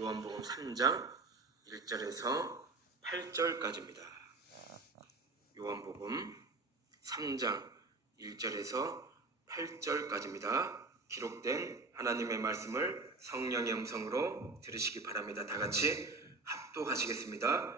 요한복음 3장 1절에서 8절까지입니다. 요한복음 3장 1절에서 8절까지입니다. 기록된 하나님의 말씀을 성령의 음성으로 들으시기 바랍니다. 다 같이 합독하시겠습니다.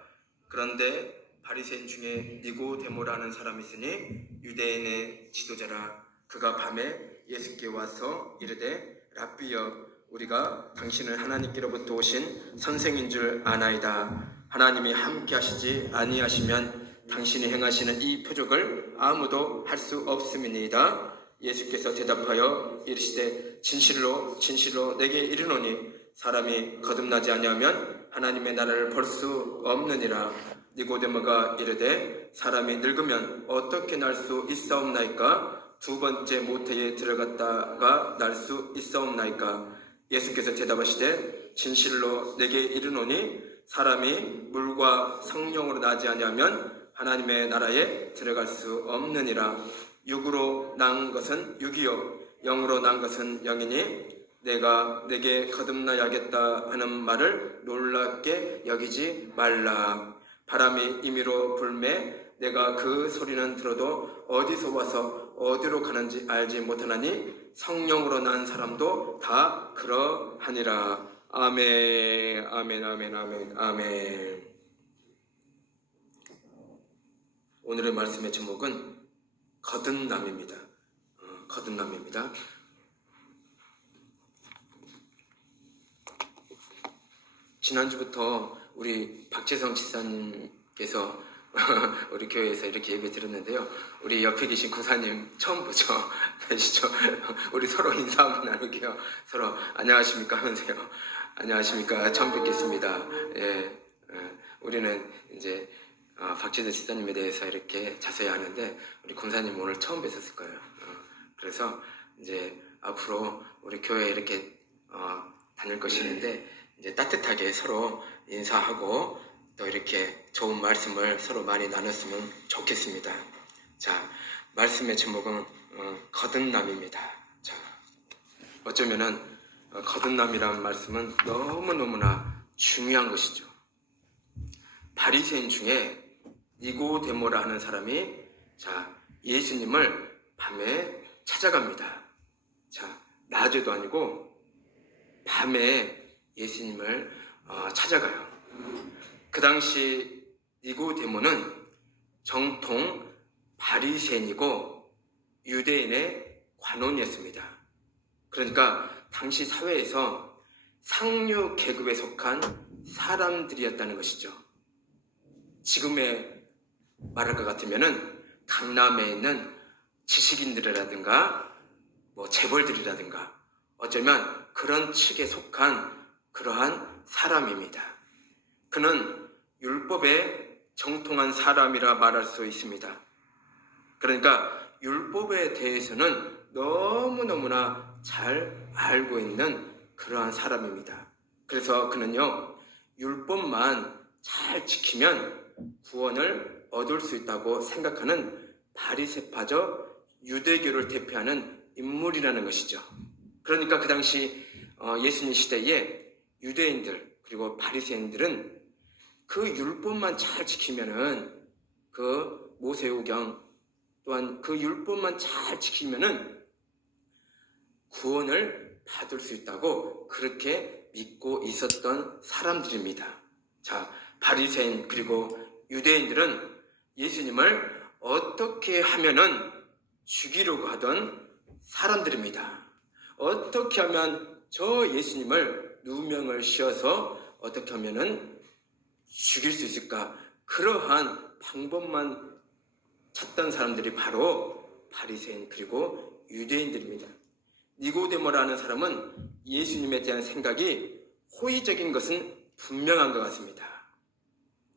그런데 바리새인 중에 니고데모라는 사람이 있으니 유대인의 지도자라. 그가 밤에 예수께 와서 이르되 랍비여, 우리가 당신은 하나님께로부터 오신 선생인 줄 아나이다. 하나님이 함께 하시지 아니하시면 당신이 행하시는 이 표적을 아무도 할 수 없음이니이다. 예수께서 대답하여 이르시되 진실로 진실로 내게 이르노니 사람이 거듭나지 아니하면 하나님의 나라를 볼 수 없느니라. 니고데모가 이르되 사람이 늙으면 어떻게 날 수 있사옵나이까? 두 번째 모태에 들어갔다가 날 수 있사옵나이까? 예수께서 대답하시되 진실로 내게 이르노니 사람이 물과 성령으로 나지 아니하면 하나님의 나라에 들어갈 수 없느니라. 육으로 난 것은 육이요 영으로 난 것은 영이니 내가 내게 거듭나야겠다 하는 말을 놀랍게 여기지 말라. 바람이 임의로 불매 내가 그 소리는 들어도 어디서 와서 어디로 가는지 알지 못하나니 성령으로 난 사람도 다 그러하니라. 아멘, 아멘, 아멘, 아멘, 아멘. 오늘의 말씀의 제목은 거듭남입니다. 거듭남입니다. 지난주부터 우리 박재성 지사님께서 우리 교회에서 이렇게 예배 드렸는데요. 우리 옆에 계신 구사님 처음 보죠? 아시죠? 우리 서로 인사 한번 나누게요. 서로 안녕하십니까 하면서요. 안녕하십니까. 처음 뵙겠습니다. 예, 우리는 이제 박재성 지사님에 대해서 이렇게 자세히 아는데 우리 군사님 오늘 처음 뵀었을 거예요. 그래서 이제 앞으로 우리 교회에 이렇게 다닐 것이는데 이제 따뜻하게 서로 인사하고 또 이렇게 좋은 말씀을 서로 많이 나눴으면 좋겠습니다. 자, 말씀의 제목은 거듭남입니다. 자, 어쩌면은 거듭남이라는 말씀은 너무너무나 중요한 것이죠. 바리새인 중에 니고데모라 하는 사람이 예수님을 밤에 찾아갑니다. 자, 낮에도 아니고 밤에 예수님을 찾아가요. 그 당시 니고데모는 정통 바리새인이고 유대인의 관원이었습니다. 그러니까 당시 사회에서 상류 계급에 속한 사람들이었다는 것이죠. 지금의 말할 것 같으면은 강남에 있는 지식인들이라든가 재벌들이라든가 어쩌면 그런 측에 속한 그러한 사람입니다. 그는 율법에 정통한 사람이라 말할 수 있습니다. 그러니까 율법에 대해서는 너무너무나 잘 알고 있는 그러한 사람입니다. 그래서 그는요, 율법만 잘 지키면 구원을 얻을 수 있다고 생각하는 바리새파적 유대교를 대표하는 인물이라는 것이죠. 그러니까 그 당시 예수님 시대에 유대인들 그리고 바리새인들은 그 율법만 잘 지키면은 그 모세오경 또한 그 율법만 잘 지키면은 구원을 받을 수 있다고 그렇게 믿고 있었던 사람들입니다. 자, 바리새인 그리고 유대인들은 예수님을 어떻게 하면은 죽이려고 하던 사람들입니다. 어떻게 하면 저 예수님을 누명을 씌워서 어떻게 하면은 죽일 수 있을까? 그러한 방법만 찾던 사람들이 바로 바리새인 그리고 유대인들입니다. 니고데모라는 사람은 예수님에 대한 생각이 호의적인 것은 분명한 것 같습니다.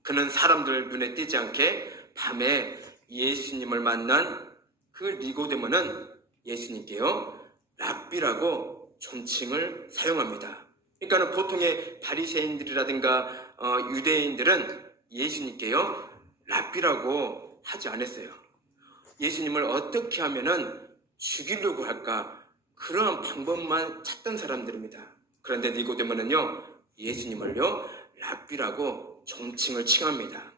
그는 사람들 눈에 띄지 않게 밤에 예수님을 만난 그 니고데모는 예수님께요 랍비라고 존칭을 사용합니다. 그러니까 보통의 바리새인들이라든가 유대인들은 예수님께요 랍비라고 하지 않았어요. 예수님을 어떻게 하면은 죽이려고 할까 그러한 방법만 찾던 사람들입니다. 그런데 니고데모는요 예수님을요 랍비라고 존칭을 칭합니다.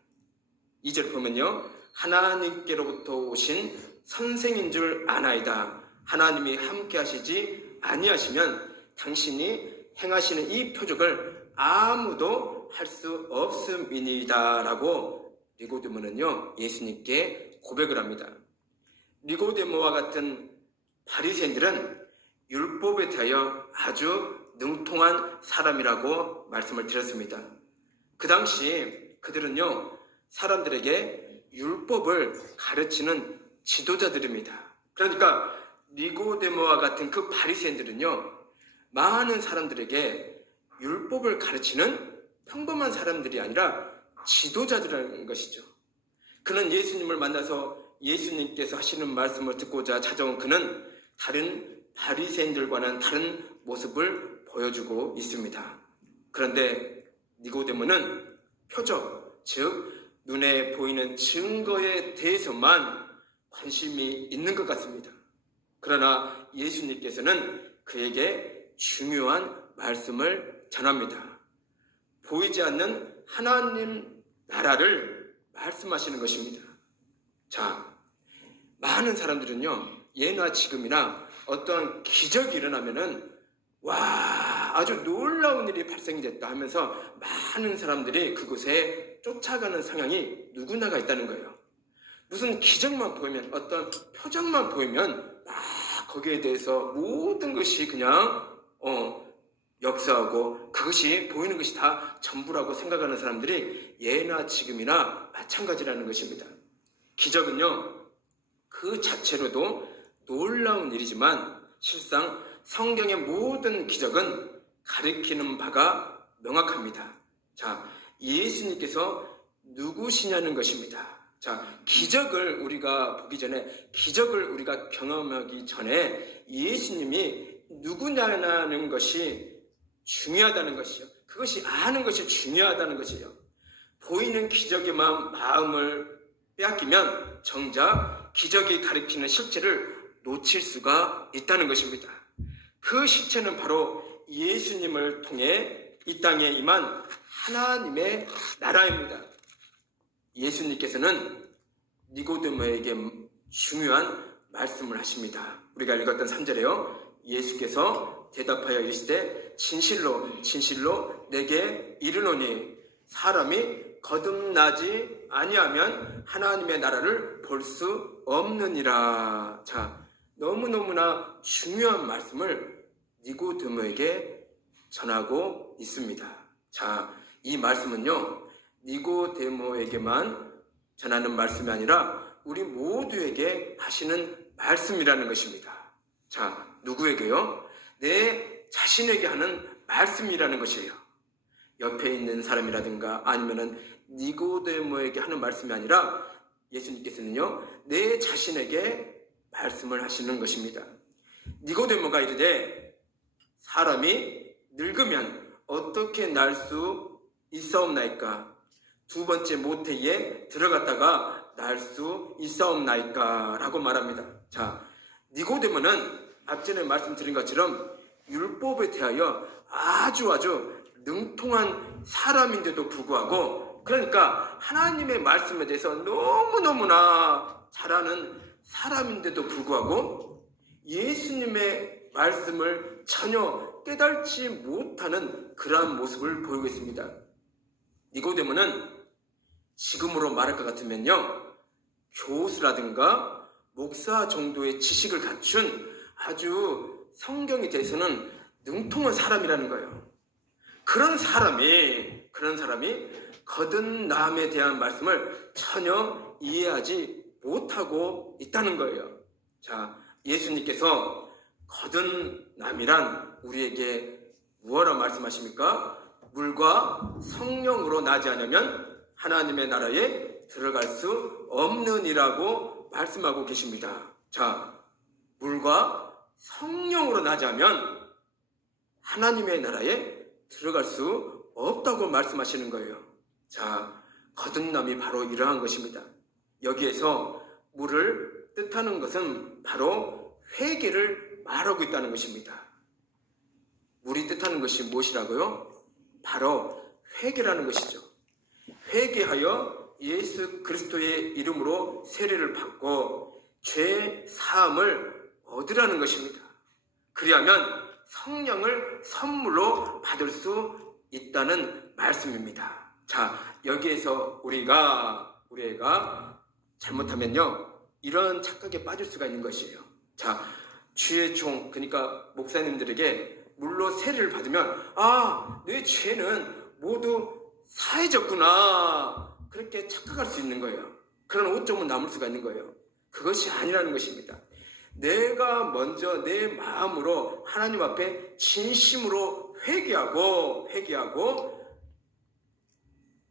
2절 보면요, 하나님께로부터 오신 선생인 줄 아나이다. 하나님이 함께 하시지 아니하시면 당신이 행하시는 이 표적을 아무도 할 수 없음이니이다 라고 니고데모는요 예수님께 고백을 합니다. 니고데모와 같은 바리새인들은 율법에 대하여 아주 능통한 사람이라고 말씀을 드렸습니다. 그 당시 그들은요 사람들에게 율법을 가르치는 지도자들입니다. 그러니까 니고데모와 같은 그 바리새인들은요 많은 사람들에게 율법을 가르치는 평범한 사람들이 아니라 지도자들이라는 것이죠. 그는 예수님을 만나서 예수님께서 하시는 말씀을 듣고자 찾아온 그는 다른 바리새인들과는 다른 모습을 보여주고 있습니다. 그런데 니고데모는 표적, 즉 눈에 보이는 증거에 대해서만 관심이 있는 것 같습니다. 그러나 예수님께서는 그에게 중요한 말씀을 전합니다. 보이지 않는 하나님 나라를 말씀하시는 것입니다. 자, 많은 사람들은요 예나 지금이나 어떠한 기적이 일어나면은 와 아주 놀라운 일이 발생이 됐다 하면서 많은 사람들이 그곳에 쫓아가는 성향이 누구나가 있다는 거예요. 무슨 기적만 보이면, 어떤 표정만 보이면 막 거기에 대해서 모든 것이 그냥 역사하고 그것이 보이는 것이 다 전부라고 생각하는 사람들이 예나 지금이나 마찬가지라는 것입니다. 기적은요 그 자체로도 놀라운 일이지만 실상 성경의 모든 기적은 가리키는 바가 명확합니다. 자, 예수님께서 누구시냐는 것입니다. 자, 기적을 우리가 보기 전에, 기적을 우리가 경험하기 전에 예수님이 누구냐는 것이 중요하다는 것이요. 그것이 아는 것이 중요하다는 것이요. 보이는 기적에만 마음을 빼앗기면 정작 기적이 가리키는 실체를 놓칠 수가 있다는 것입니다. 그 실체는 바로 예수님을 통해 이 땅에 임한 하나님의 나라입니다. 예수님께서는 니고데모에게 중요한 말씀을 하십니다. 우리가 읽었던 3절에요. 예수께서 대답하여 이르시되 진실로 진실로 내게 이르노니 사람이 거듭나지 아니하면 하나님의 나라를 볼 수 없느니라. 자, 너무너무나 중요한 말씀을 니고데모에게 전하고 있습니다. 자, 이 말씀은요 니고데모에게만 전하는 말씀이 아니라 우리 모두에게 하시는 말씀이라는 것입니다. 자, 누구에게요? 내 자신에게 하는 말씀이라는 것이에요. 옆에 있는 사람이라든가 아니면은 니고데모에게 하는 말씀이 아니라 예수님께서는요 내 자신에게 말씀을 하시는 것입니다. 니고데모가 이르되 사람이 늙으면 어떻게 날 수 있사옵나이까? 두 번째 모태에 들어갔다가 날 수 있사옵나이까? 라고 말합니다. 자, 니고데모는 앞전에 말씀드린 것처럼 율법에 대하여 아주 능통한 사람인데도 불구하고, 그러니까 하나님의 말씀에 대해서 너무너무나 잘 아는 사람인데도 불구하고 예수님의 말씀을 전혀 깨달지 못하는 그러한 모습을 보이고 있습니다. 니고데모는 지금으로 말할 것 같으면요 교수라든가 목사 정도의 지식을 갖춘 아주 성경에 대해서는 능통한 사람이라는 거예요. 그런 사람이 거듭남에 대한 말씀을 전혀 이해하지 못하고 있다는 거예요. 자, 예수님께서 거듭남이란 우리에게 무엇라 말씀하십니까? 물과 성령으로 나지 않으면 하나님의 나라에 들어갈 수 없느니라고 말씀하고 계십니다. 자, 물과 성령으로 나지 않으면 하나님의 나라에 들어갈 수 없다고 말씀하시는 거예요. 자, 거듭남이 바로 이러한 것입니다. 여기에서 물을 뜻하는 것은 바로 회개를 말하고 있다는 것입니다. 물이 뜻하는 것이 무엇이라고요? 바로 회개라는 것이죠. 회개하여 예수 그리스도의 이름으로 세례를 받고 죄 사함을 얻으라는 것입니다. 그리하면 성령을 선물로 받을 수 있다는 말씀입니다. 자, 여기에서 우리가 잘못하면요, 이런 착각에 빠질 수가 있는 것이에요. 자, 주의 종, 그러니까 목사님들에게 물로 세례를 받으면 내 죄는 모두 사해졌구나, 그렇게 착각할 수 있는 거예요. 그런 오점은 남을 수가 있는 거예요. 그것이 아니라는 것입니다. 내가 먼저 내 마음으로 하나님 앞에 진심으로 회개하고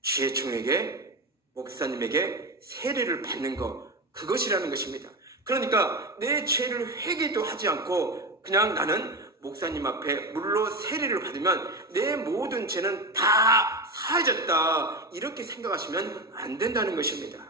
주의 종에게, 목사님에게 세례를 받는 것, 그것이라는 것입니다. 그러니까 내 죄를 회개도 하지 않고 그냥 나는 목사님 앞에 물로 세례를 받으면 내 모든 죄는 다 사해졌다, 이렇게 생각하시면 안 된다는 것입니다.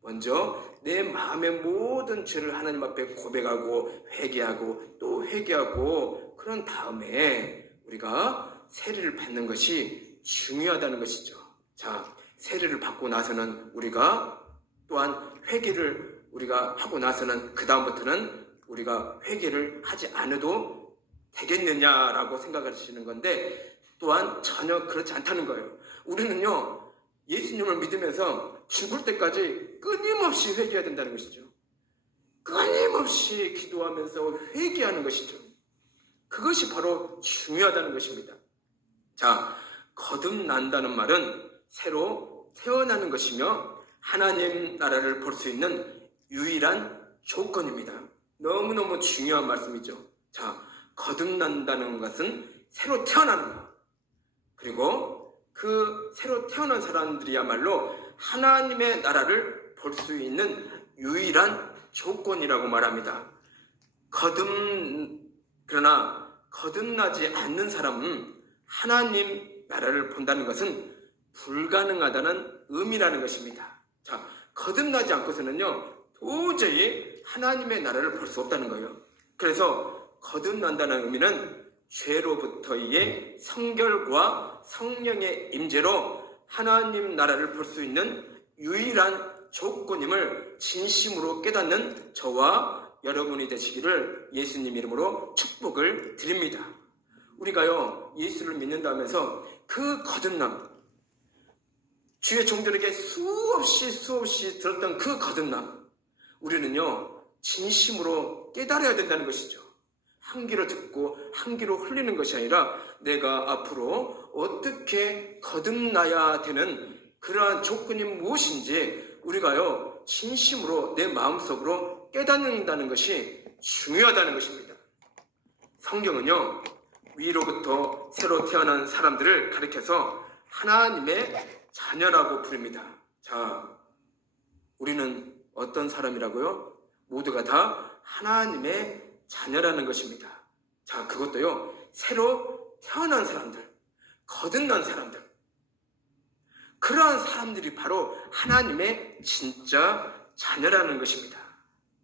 먼저 내 마음의 모든 죄를 하나님 앞에 고백하고 회개하고 또 회개하고, 그런 다음에 우리가 세례를 받는 것이 중요하다는 것이죠. 자, 세례를 받고 나서는 우리가 또한 회개를 우리가 하고 나서는 그 다음부터는 우리가 회개를 하지 않아도 되겠느냐라고 생각하시는 건데, 또한 전혀 그렇지 않다는 거예요. 우리는요, 예수님을 믿으면서 죽을 때까지 끊임없이 회개해야 된다는 것이죠. 끊임없이 기도하면서 회개하는 것이죠. 그것이 바로 중요하다는 것입니다. 자, 거듭난다는 말은 새로 태어나는 것이며 하나님 나라를 볼 수 있는 유일한 조건입니다. 너무너무 중요한 말씀이죠. 자, 거듭난다는 것은 새로 태어나는 것. 그리고 그 새로 태어난 사람들이야말로 하나님의 나라를 볼 수 있는 유일한 조건이라고 말합니다. 그러나 거듭나지 않는 사람은 하나님 나라를 본다는 것은 불가능하다는 의미라는 것입니다. 자, 거듭나지 않고서는요, 도저히 하나님의 나라를 볼 수 없다는 거예요. 그래서 거듭난다는 의미는 죄로부터의 성결과 성령의 임재로 하나님 나라를 볼 수 있는 유일한 조건임을 진심으로 깨닫는 저와 여러분이 되시기를 예수님 이름으로 축복을 드립니다. 우리가요, 예수를 믿는다면서 그 거듭남, 주의 종들에게 수없이 들었던 그 거듭남, 우리는요, 진심으로 깨달아야 된다는 것이죠. 한 귀로 듣고 한 귀로 흘리는 것이 아니라 내가 앞으로 어떻게 거듭나야 되는 그러한 조건이 무엇인지 우리가요, 진심으로 내 마음속으로 깨닫는다는 것이 중요하다는 것입니다. 성경은요, 위로부터 새로 태어난 사람들을 가리켜서 하나님의 자녀라고 부릅니다. 자, 우리는 어떤 사람이라고요? 모두가 다 하나님의 자녀라는 것입니다. 자, 그것도요, 새로 태어난 사람들, 거듭난 사람들, 그러한 사람들이 바로 하나님의 진짜 자녀라는 것입니다.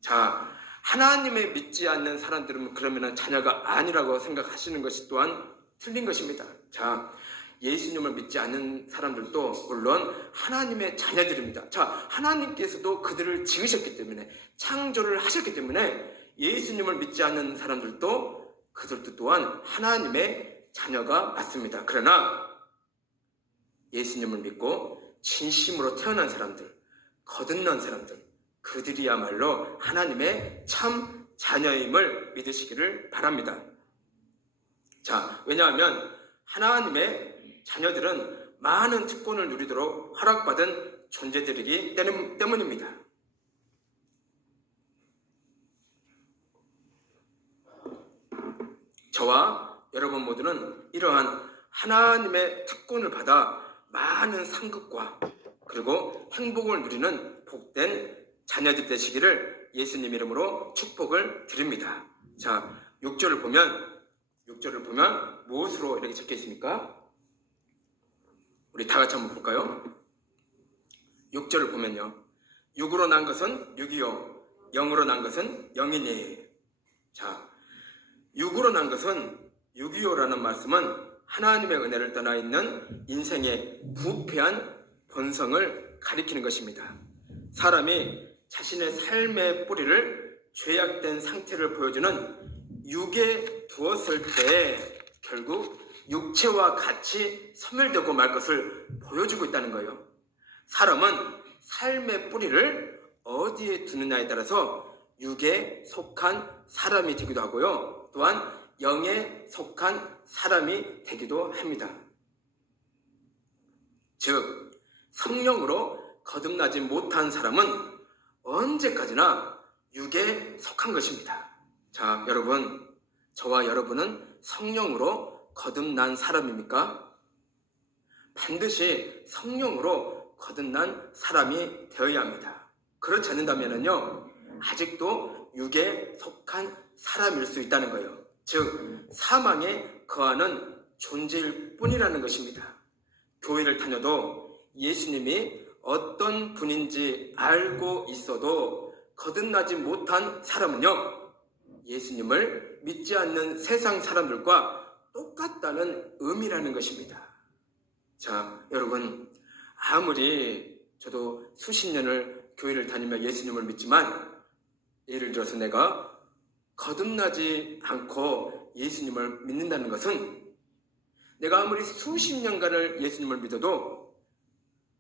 자, 하나님을 믿지 않는 사람들은 그러면 자녀가 아니라고 생각하시는 것이 또한 틀린 것입니다. 자, 예수님을 믿지 않는 사람들도 물론 하나님의 자녀들입니다. 자, 하나님께서도 그들을 지으셨기 때문에, 창조를 하셨기 때문에 예수님을 믿지 않는 사람들도, 그들도 또한 하나님의 자녀가 맞습니다. 그러나 예수님을 믿고 진심으로 태어난 사람들, 거듭난 사람들, 그들이야말로 하나님의 참 자녀임을 믿으시기를 바랍니다. 자, 왜냐하면 하나님의 자녀들은 많은 특권을 누리도록 허락받은 존재들이기 때문입니다. 저와 여러분 모두는 이러한 하나님의 특권을 받아 많은 상급과 그리고 행복을 누리는 복된 자녀들 되시기를 예수님 이름으로 축복을 드립니다. 자, 6절을 보면 무엇으로 이렇게 적혀 있습니까? 우리 다 같이 한번 볼까요? 6절을 보면요, 6으로 난 것은 6이요, 0으로 난 것은 0이니. 자, 6으로 난 것은 625라는 말씀은 하나님의 은혜를 떠나 있는 인생의 부패한 본성을 가리키는 것입니다. 사람이 자신의 삶의 뿌리를 죄악된 상태를 보여주는 육에 두었을 때 결국 육체와 같이 소멸되고 말 것을 보여주고 있다는 거예요. 사람은 삶의 뿌리를 어디에 두느냐에 따라서 육에 속한 사람이 되기도 하고요. 또한 영에 속한 사람이 되기도 합니다. 즉, 성령으로 거듭나지 못한 사람은 언제까지나 육에 속한 것입니다. 자, 여러분, 저와 여러분은 성령으로 거듭난 사람입니까? 반드시 성령으로 거듭난 사람이 되어야 합니다. 그렇지 않는다면요, 아직도 육에 속한 사람일 수 있다는 거예요. 즉, 사망에 거하는 존재일 뿐이라는 것입니다. 교회를 다녀도 예수님이 어떤 분인지 알고 있어도 거듭나지 못한 사람은요, 예수님을 믿지 않는 세상 사람들과 똑같다는 의미라는 것입니다. 자, 여러분, 아무리 저도 수십 년을 교회를 다니며 예수님을 믿지만, 예를 들어서 내가 거듭나지 않고 예수님을 믿는다는 것은 내가 아무리 수십 년간을 예수님을 믿어도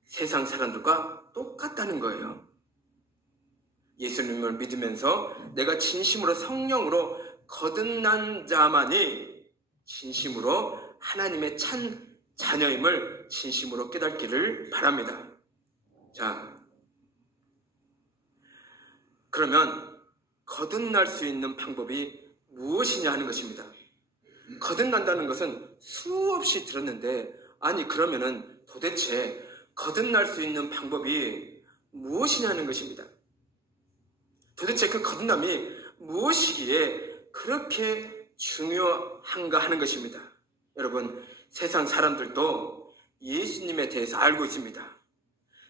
세상 사람들과 똑같다는 거예요. 예수님을 믿으면서 내가 진심으로 성령으로 거듭난 자만이 진심으로 하나님의 찬 자녀임을 진심으로 깨닫기를 바랍니다. 자, 그러면 거듭날 수 있는 방법이 무엇이냐 하는 것입니다. 거듭난다는 것은 수없이 들었는데, 아니 그러면은 도대체 거듭날 수 있는 방법이 무엇이냐 하는 것입니다. 도대체 그 거듭남이 무엇이기에 그렇게 중요한가 하는 것입니다. 여러분, 세상 사람들도 예수님에 대해서 알고 있습니다.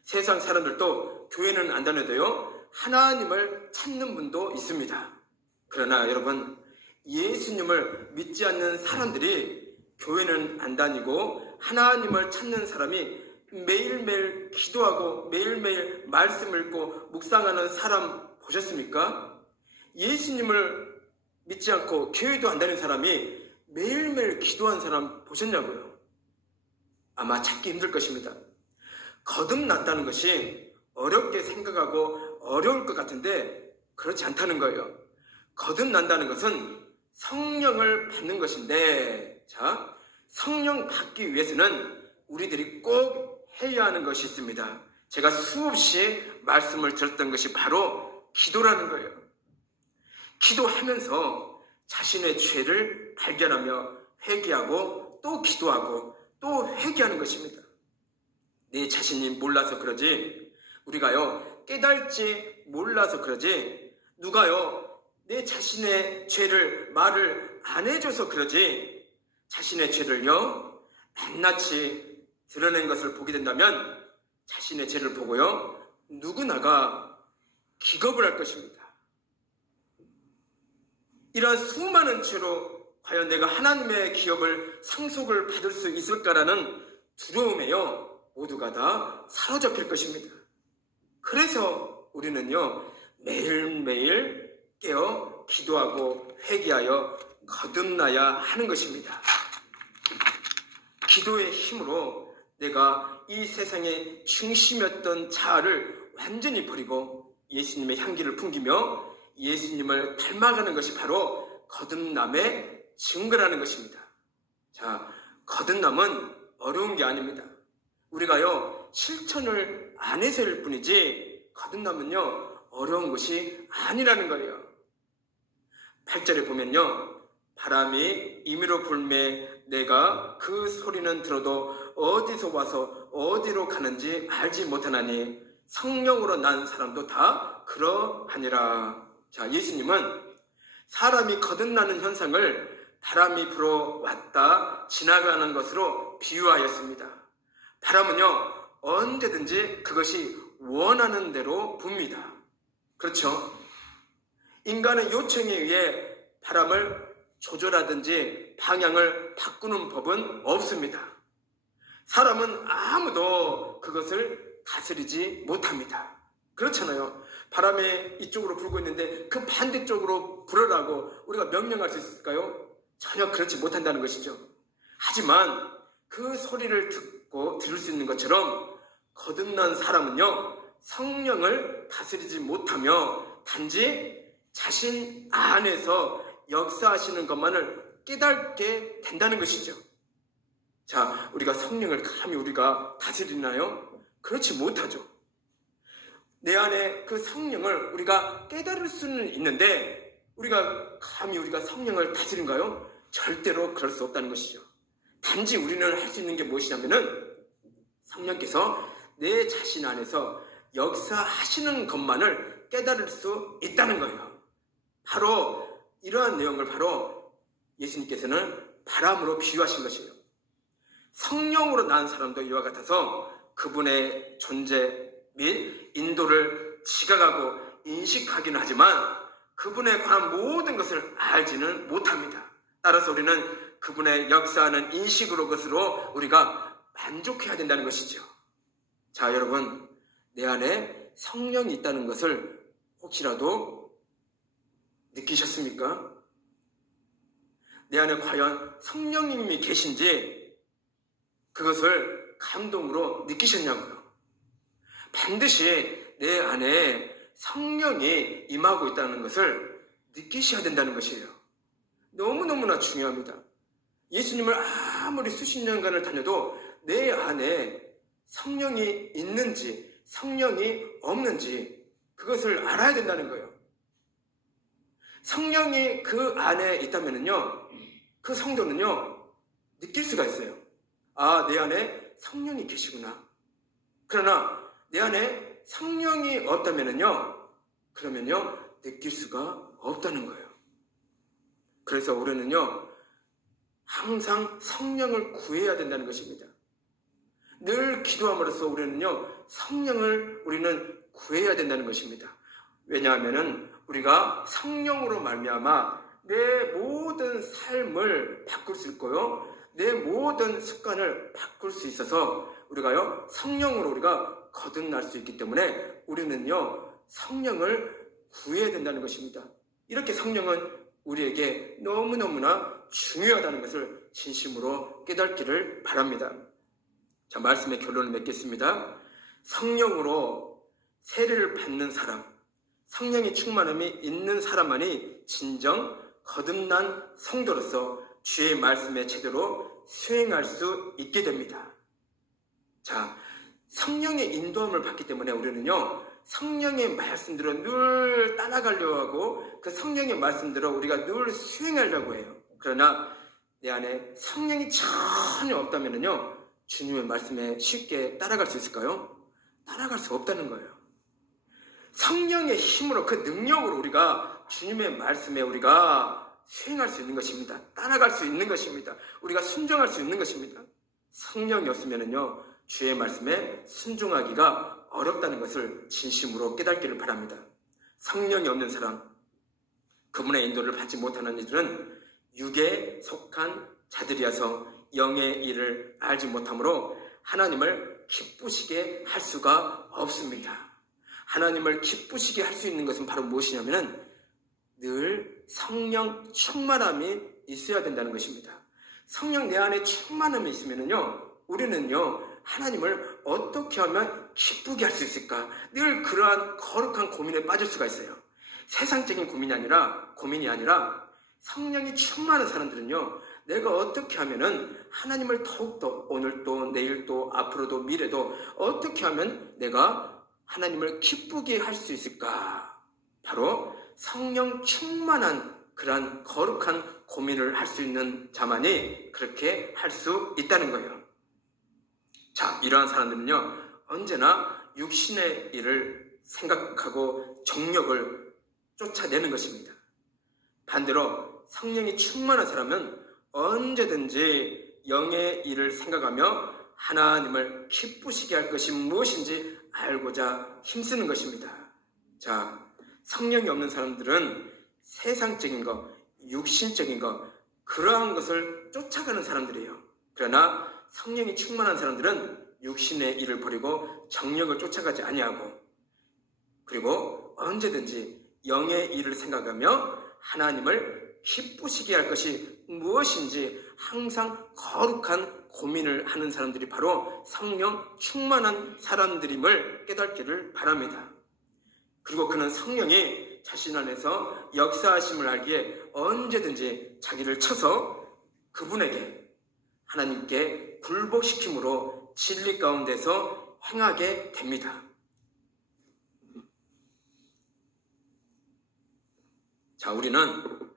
세상 사람들도 교회는 안 다녀도요, 하나님을 찾는 분도 있습니다. 그러나 여러분, 예수님을 믿지 않는 사람들이 교회는 안 다니고 하나님을 찾는 사람이 매일매일 기도하고 매일매일 말씀 읽고 묵상하는 사람 보셨습니까? 예수님을 믿지 않고 교회도 안 다니는 사람이 매일매일 기도하는 사람 보셨냐고요? 아마 찾기 힘들 것입니다. 거듭났다는 것이 어렵게 생각하고 어려울 것 같은데 그렇지 않다는 거예요. 거듭난다는 것은 성령을 받는 것인데, 자, 성령 받기 위해서는 우리들이 꼭 해야 하는 것이 있습니다. 제가 수없이 말씀을 들었던 것이 바로 기도라는 거예요. 기도하면서 자신의 죄를 발견하며 회개하고 또 기도하고 또 회개하는 것입니다. 내 자신이 몰라서 그러지, 우리가요 깨달지 몰라서 그러지, 누가요 내 자신의 죄를 말을 안 해줘서 그러지, 자신의 죄를요 낱낱이 드러낸 것을 보게 된다면 자신의 죄를 보고요 누구나가 기겁을 할 것입니다. 이러한 수많은 죄로 과연 내가 하나님의 기업을 상속을 받을 수 있을까라는 두려움에요 모두가 다 사로잡힐 것입니다. 그래서 우리는요 매일매일 깨어 기도하고 회개하여 거듭나야 하는 것입니다. 기도의 힘으로 내가 이 세상의 중심이었던 자아를 완전히 버리고 예수님의 향기를 풍기며 예수님을 닮아가는 것이 바로 거듭남의 증거라는 것입니다. 자, 거듭남은 어려운 게 아닙니다. 우리가요 실천을 안 해서일 뿐이지 거듭남은요 어려운 것이 아니라는 거예요. 8절에 보면요, 바람이 임의로 불매 내가 그 소리는 들어도 어디서 와서 어디로 가는지 알지 못하나니 성령으로 난 사람도 다 그러하니라. 자, 예수님은 사람이 거듭나는 현상을 바람이 불어왔다 지나가는 것으로 비유하였습니다. 바람은요 언제든지 그것이 원하는 대로 붑니다. 그렇죠? 인간의 요청에 의해 바람을 조절하든지 방향을 바꾸는 법은 없습니다. 사람은 아무도 그것을 다스리지 못합니다. 그렇잖아요. 바람이 이쪽으로 불고 있는데 그 반대쪽으로 불으라고 우리가 명령할 수 있을까요? 전혀 그렇지 못한다는 것이죠. 하지만 그 소리를 듣고 들을 수 있는 것처럼 거듭난 사람은요, 성령을 다스리지 못하며 단지 자신 안에서 역사하시는 것만을 깨닫게 된다는 것이죠. 자, 우리가 성령을 감히 우리가 다스리나요? 그렇지 못하죠. 내 안에 그 성령을 우리가 깨달을 수는 있는데 우리가 감히 우리가 성령을 다스린가요? 절대로 그럴 수 없다는 것이죠. 단지 우리는 할 수 있는 게 무엇이냐면은 성령께서 내 자신 안에서 역사하시는 것만을 깨달을 수 있다는 거예요. 바로 이러한 내용을 바로 예수님께서는 바람으로 비유하신 것이에요. 성령으로 낳은 사람도 이와 같아서 그분의 존재 및 인도를 지각하고 인식하기는 하지만 그분에 관한 모든 것을 알지는 못합니다. 따라서 우리는 그분의 역사하는 인식으로 것으로 우리가 만족해야 된다는 것이죠. 자, 여러분, 내 안에 성령이 있다는 것을 혹시라도 느끼셨습니까? 내 안에 과연 성령님이 계신지 그것을 감동으로 느끼셨냐고요. 반드시 내 안에 성령이 임하고 있다는 것을 느끼셔야 된다는 것이에요. 너무너무나 중요합니다. 예수님을 아무리 수십 년간을 다녀도 내 안에 성령이 있는지 성령이 없는지 그것을 알아야 된다는 거예요. 성령이 그 안에 있다면요, 그 성도는요 느낄 수가 있어요. 아, 내 안에 성령이 계시구나. 그러나 내 안에 성령이 없다면요, 그러면요 느낄 수가 없다는 거예요. 그래서 우리는요 항상 성령을 구해야 된다는 것입니다. 늘 기도함으로써 우리는요 성령을 우리는 구해야 된다는 것입니다. 왜냐하면은 우리가 성령으로 말미암아 내 모든 삶을 바꿀 수 있고요, 내 모든 습관을 바꿀 수 있어서 우리가요 성령으로 우리가 거듭날 수 있기 때문에 우리는요 성령을 구해야 된다는 것입니다. 이렇게 성령은 우리에게 너무너무나 중요하다는 것을 진심으로 깨닫기를 바랍니다. 자, 말씀의 결론을 맺겠습니다. 성령으로 세례를 받는 사람, 성령의 충만함이 있는 사람만이 진정 거듭난 성도로서 주의 말씀에 제대로 수행할 수 있게 됩니다. 자, 성령의 인도함을 받기 때문에 우리는요 성령의 말씀대로 늘 따라가려고 하고 그 성령의 말씀대로 우리가 늘 수행하려고 해요. 그러나 내 안에 성령이 전혀 없다면요 주님의 말씀에 쉽게 따라갈 수 있을까요? 따라갈 수 없다는 거예요. 성령의 힘으로, 그 능력으로 우리가 주님의 말씀에 우리가 수행할 수 있는 것입니다. 따라갈 수 있는 것입니다. 우리가 순종할 수 있는 것입니다. 성령이 없으면요 주의 말씀에 순종하기가 어렵다는 것을 진심으로 깨닫기를 바랍니다. 성령이 없는 사람, 그분의 인도를 받지 못하는 이들은 육에 속한 자들이어서 영의 일을 알지 못하므로 하나님을 기쁘시게 할 수가 없습니다. 하나님을 기쁘시게 할 수 있는 것은 바로 무엇이냐면 늘 성령 충만함이 있어야 된다는 것입니다. 성령 내 안에 충만함이 있으면요 우리는요 하나님을 어떻게 하면 기쁘게 할 수 있을까? 늘 그러한 거룩한 고민에 빠질 수가 있어요. 세상적인 고민이 아니라 성령이 충만한 사람들은요 내가 어떻게 하면은 하나님을 더욱더 오늘도 내일도 앞으로도 미래도 어떻게 하면 내가 하나님을 기쁘게 할 수 있을까? 바로 성령 충만한 그러한 거룩한 고민을 할 수 있는 자만이 그렇게 할 수 있다는 거예요. 자, 이러한 사람들은요 언제나 육신의 일을 생각하고 정욕을 쫓아내는 것입니다. 반대로 성령이 충만한 사람은 언제든지 영의 일을 생각하며 하나님을 기쁘시게 할 것이 무엇인지 알고자 힘쓰는 것입니다. 자, 성령이 없는 사람들은 세상적인 것, 육신적인 것, 그러한 것을 쫓아가는 사람들이에요. 그러나 성령이 충만한 사람들은 육신의 일을 버리고 정력을 쫓아가지 아니하고, 그리고 언제든지 영의 일을 생각하며 하나님을 기쁘시게 할 것이 무엇인지 항상 거룩한 고민을 하는 사람들이 바로 성령 충만한 사람들임을 깨닫기를 바랍니다. 그리고 그는 성령이 자신 안에서 역사하심을 알기에 언제든지 자기를 쳐서 그분에게, 하나님께 굴복시킴으로 진리 가운데서 행하게 됩니다. 자, 우리는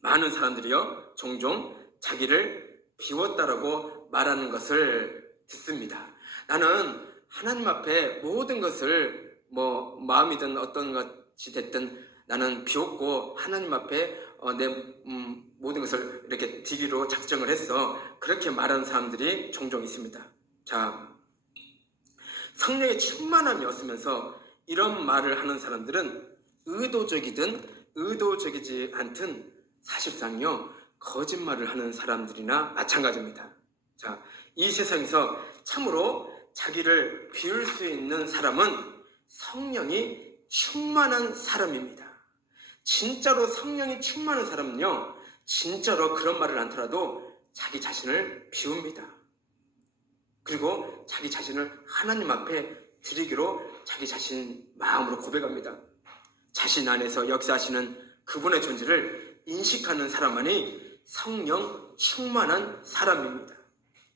많은 사람들이요, 종종 자기를 비웠다라고 말하는 것을 듣습니다. 나는 하나님 앞에 모든 것을 마음이든 어떤 것이 됐든 나는 비웠고 하나님 앞에 내 모든 것을 이렇게 드리기로 작정을 했어. 그렇게 말하는 사람들이 종종 있습니다. 자, 성령의 충만함이 없으면서 이런 말을 하는 사람들은 의도적이든 의도적이지 않든 사실상요, 거짓말을 하는 사람들이나 마찬가지입니다. 자, 이 세상에서 참으로 자기를 비울 수 있는 사람은 성령이 충만한 사람입니다. 진짜로 성령이 충만한 사람은요, 진짜로 그런 말을 않더라도 자기 자신을 비웁니다. 그리고 자기 자신을 하나님 앞에 드리기로 자기 자신 마음으로 고백합니다. 자신 안에서 역사하시는 그분의 존재를 인식하는 사람만이 성령 충만한 사람입니다.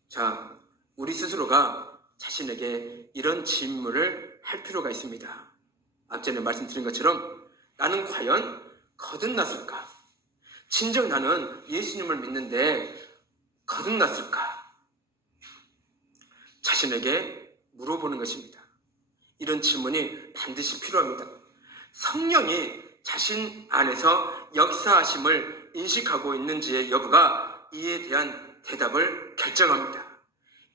자, 우리 스스로가 자신에게 이런 질문을 할 필요가 있습니다. 앞전에 말씀드린 것처럼 나는 과연 거듭났을까? 진정 나는 예수님을 믿는데 거듭났을까? 자신에게 물어보는 것입니다. 이런 질문이 반드시 필요합니다. 성령이 자신 안에서 역사하심을 인식하고 있는지의 여부가 이에 대한 대답을 결정합니다.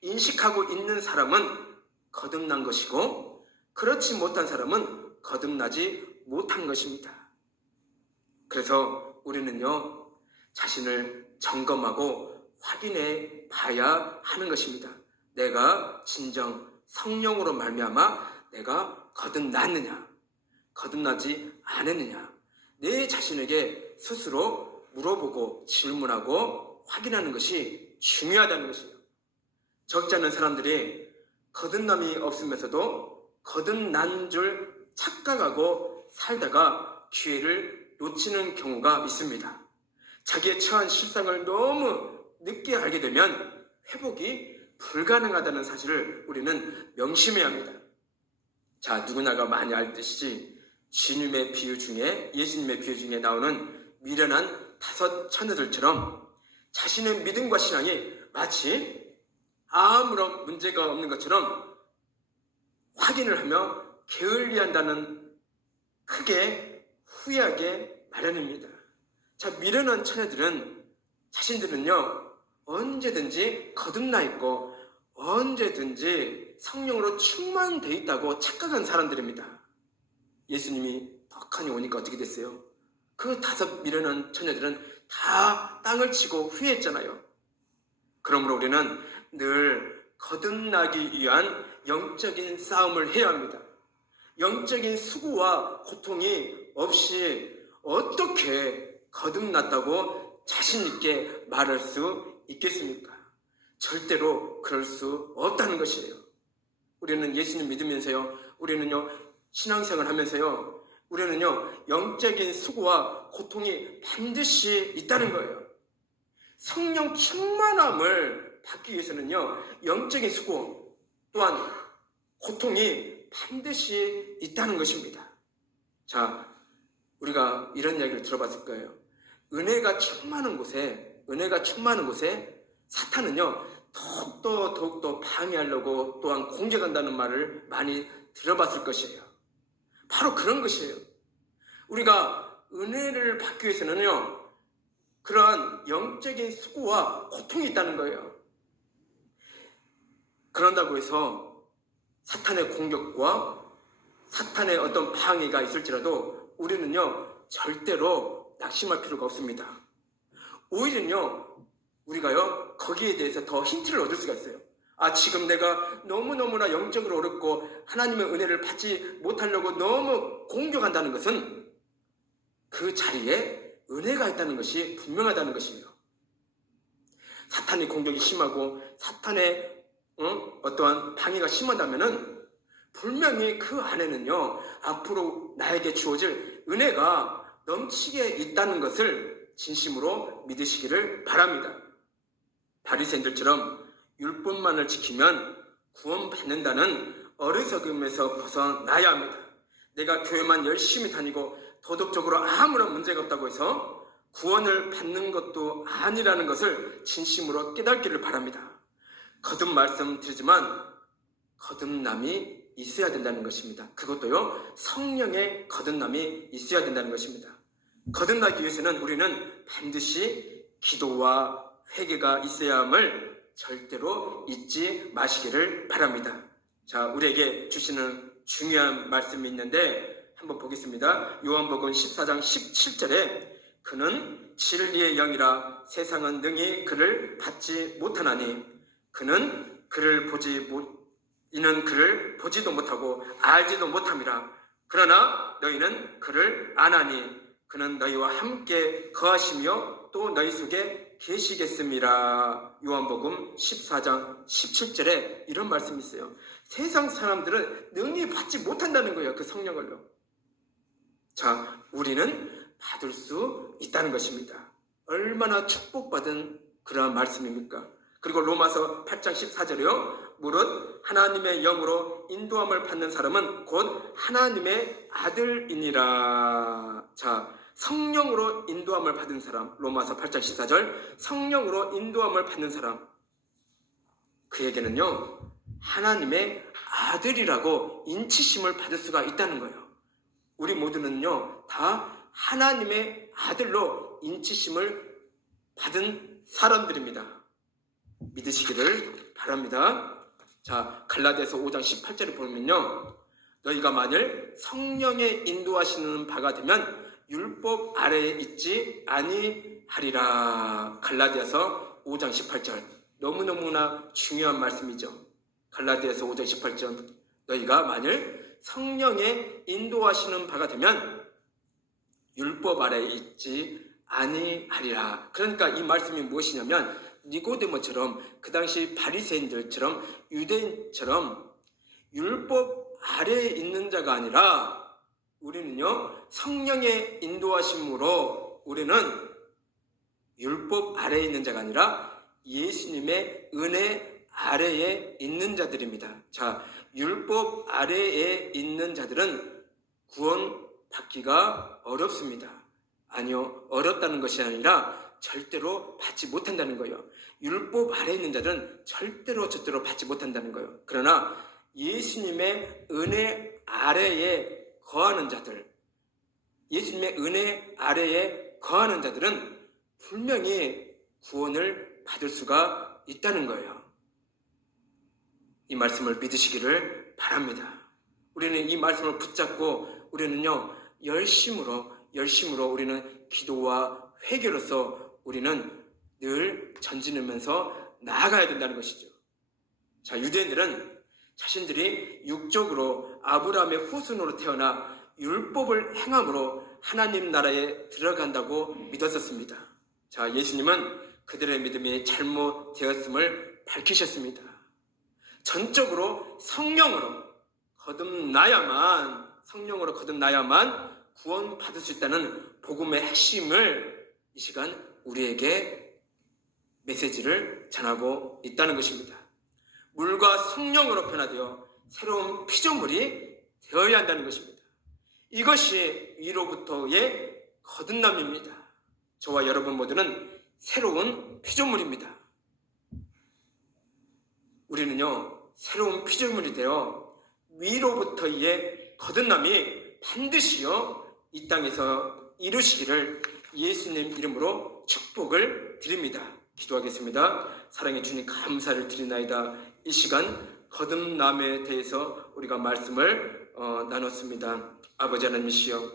인식하고 있는 사람은 거듭난 것이고, 그렇지 못한 사람은 거듭나지 못한 것입니다. 그래서 우리는요, 자신을 점검하고 확인해 봐야 하는 것입니다. 내가 진정 성령으로 말미암아 내가 거듭났느냐, 거듭나지 않았느냐, 내 자신에게 스스로 물어보고 질문하고 확인하는 것이 중요하다는 것이에요. 적지 않은 사람들이 거듭남이 없으면서도 거듭난 줄 착각하고 살다가 기회를 놓치는 경우가 있습니다. 자기의 처한 실상을 너무 늦게 알게 되면 회복이 불가능하다는 사실을 우리는 명심해야 합니다. 자, 누구나가 많이 알듯이 예수님의 비유 중에 나오는 미련한 5 처녀들처럼 자신의 믿음과 신앙이 마치 아무런 문제가 없는 것처럼 확인을 하며 게을리한다는 크게 후회하게 마련입니다. 자, 미련한 처녀들은 자신들은요, 언제든지 거듭나 있고 언제든지 성령으로 충만되어 있다고 착각한 사람들입니다. 예수님이 떡하니 오니까 어떻게 됐어요? 그 5 미련한 처녀들은 다 땅을 치고 후회했잖아요. 그러므로 우리는 늘 거듭나기 위한 영적인 싸움을 해야 합니다. 영적인 수고와 고통이 없이 어떻게 거듭났다고 자신 있게 말할 수 있겠습니까? 절대로 그럴 수 없다는 것이에요. 우리는 예수님 믿으면서요, 우리는요, 신앙생활 하면서요, 우리는요, 영적인 수고와 고통이 반드시 있다는 거예요. 성령 충만함을 받기 위해서는요, 영적인 수고 또한 고통이 반드시 있다는 것입니다. 자, 우리가 이런 이야기를 들어봤을 거예요. 은혜가 충만한 곳에 사탄은요, 더욱더 방해하려고 또한 공격한다는 말을 많이 들어봤을 것이에요. 바로 그런 것이에요. 우리가 은혜를 받기 위해서는요, 그러한 영적인 수고와 고통이 있다는 거예요. 그런다고 해서 사탄의 공격과 사탄의 어떤 방해가 있을지라도 우리는요, 절대로 낙심할 필요가 없습니다. 오히려요, 우리가요, 거기에 대해서 더 힌트를 얻을 수가 있어요. 지금 내가 너무너무나 영적으로 어렵고 하나님의 은혜를 받지 못하려고 너무 공격한다는 것은 그 자리에 은혜가 있다는 것이 분명하다는 것이에요. 사탄의 공격이 심하고 사탄의 어떠한 방해가 심하다면은 분명히 그 안에는요, 앞으로 나에게 주어질 은혜가 넘치게 있다는 것을 진심으로 믿으시기를 바랍니다. 바리새인들처럼 율법만을 지키면 구원받는다는 어리석음에서 벗어나야 합니다. 내가 교회만 열심히 다니고 도덕적으로 아무런 문제가 없다고 해서 구원을 받는 것도 아니라는 것을 진심으로 깨닫기를 바랍니다. 거듭 말씀드리지만 거듭남이 있어야 된다는 것입니다. 그것도요, 성령의 거듭남이 있어야 된다는 것입니다. 거듭나기 위해서는 우리는 반드시 기도와 회개가 있어야 함을 절대로 잊지 마시기를 바랍니다. 자, 우리에게 주시는 중요한 말씀이 있는데 한번 보겠습니다. 요한복음 14장 17절에 그는 진리의 영이라 세상은 능히 그를 받지 못하나니 이는 그를 보지도 못하고 알지도 못함이라. 그러나 너희는 그를 아나니 그는 너희와 함께 거하시며 또 너희 속에 계시겠음이라. 요한복음 14장 17절에 이런 말씀이 있어요. 세상 사람들은 능히 받지 못한다는 거예요. 그 성령을요. 자, 우리는 받을 수 있다는 것입니다. 얼마나 축복받은 그러한 말씀입니까? 그리고 로마서 8장 14절에요. 무릇 하나님의 영으로 인도함을 받는 사람은 곧 하나님의 아들이니라. 자, 성령으로 인도함을 받은 사람, 로마서 8장 14절, 성령으로 인도함을 받는 사람, 그에게는요, 하나님의 아들이라고 인치심을 받을 수가 있다는 거예요. 우리 모두는요, 다 하나님의 아들로 인치심을 받은 사람들입니다. 믿으시기를 바랍니다. 자, 갈라디아서 5장 18절을 보면요, 너희가 만일 성령의 인도하시는 바가 되면 율법 아래에 있지 아니하리라. 갈라디아서 5장 18절, 너무너무나 중요한 말씀이죠. 갈라디아서 5장 18절, 너희가 만일 성령의 인도하시는 바가 되면 율법 아래에 있지 아니하리라. 그러니까 이 말씀이 무엇이냐면 니고데모처럼 그 당시 바리새인들처럼 유대인처럼 율법 아래에 있는 자가 아니라 우리는요, 성령의 인도하심으로 우리는 율법 아래에 있는 자가 아니라 예수님의 은혜 아래에 있는 자들입니다. 자, 율법 아래에 있는 자들은 구원받기가 어렵습니다. 아니요, 어렵다는 것이 아니라 절대로 받지 못한다는 거예요. 율법 아래에 있는 자들은 절대로 받지 못한다는 거예요. 그러나 예수님의 은혜 아래에 거하는 자들, 예수님의 은혜 아래에 거하는 자들은 분명히 구원을 받을 수가 있다는 거예요. 이 말씀을 믿으시기를 바랍니다. 우리는 이 말씀을 붙잡고 우리는요, 열심으로 우리는 기도와 회개로서 우리는 늘 전진하면서 나아가야 된다는 것이죠. 자, 유대인들은 자신들이 육적으로 아브라함의 후손으로 태어나 율법을 행함으로 하나님 나라에 들어간다고 믿었었습니다. 자, 예수님은 그들의 믿음이 잘못되었음을 밝히셨습니다. 전적으로 성령으로 거듭나야만 구원받을 수 있다는 복음의 핵심을 이 시간 우리에게 메시지를 전하고 있다는 것입니다. 물과 성령으로 변화되어 새로운 피조물이 되어야 한다는 것입니다. 이것이 위로부터의 거듭남입니다. 저와 여러분 모두는 새로운 피조물입니다. 우리는요, 새로운 피조물이 되어 위로부터의 거듭남이 반드시요 이 땅에서 이루시기를 예수님 이름으로 축복을 드립니다. 기도하겠습니다. 사랑의 주님, 감사를 드리나이다. 이 시간 거듭남에 대해서 우리가 말씀을 나눴습니다. 아버지 하나님이시여,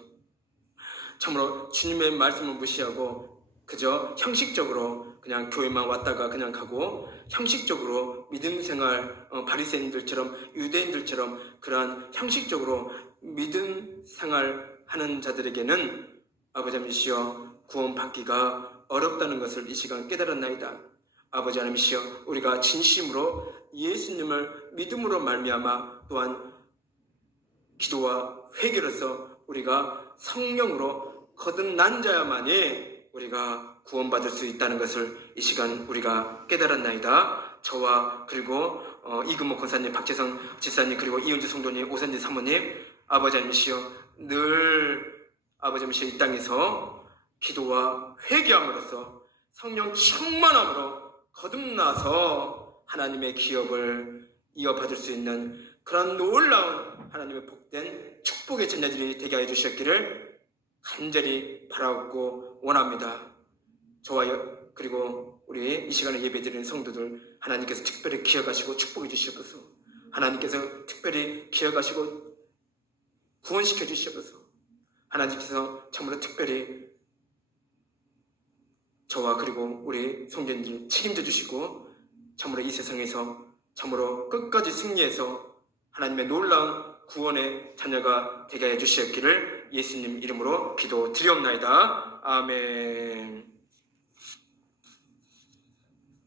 참으로 주님의 말씀을 무시하고 그저 형식적으로 그냥 교회만 왔다가 그냥 가고 형식적으로 믿음 생활, 바리새인들처럼 유대인들처럼 그러한 형식적으로 믿음 생활하는 자들에게는 아버지 하나님이시여 구원받기가 어렵다는 것을 이 시간 깨달았나이다. 아버지 하나님이시여 우리가 진심으로 예수님을 믿음으로 말미암아 또한 기도와 회개로서 우리가 성령으로 거듭난 자야만이 우리가 구원받을 수 있다는 것을 이 시간 우리가 깨달았나이다. 저와 그리고 이금호 권사님, 박재성 지사님, 그리고 이은주 성도님, 오선지 사모님, 아버지 하나님이시여 늘 아버지 하나님이시여 이 땅에서 기도와 회개함으로써 성령 충만함으로 거듭나서 하나님의 기업을 이어받을 수 있는 그런 놀라운 하나님의 복된 축복의 자녀들이 되게 하여 주셨기를 간절히 바라고 원합니다. 저와 그리고 우리 이 시간에 예배드리는 성도들 하나님께서 특별히 기억하시고 축복해 주시옵소서. 하나님께서 특별히 기억하시고 구원시켜 주시옵소서. 하나님께서 참으로 특별히 저와 그리고 우리 성도님들 책임져 주시고 참으로 이 세상에서 참으로 끝까지 승리해서 하나님의 놀라운 구원의 자녀가 되게 해 주시었기를 예수님 이름으로 기도드리옵나이다. 아멘.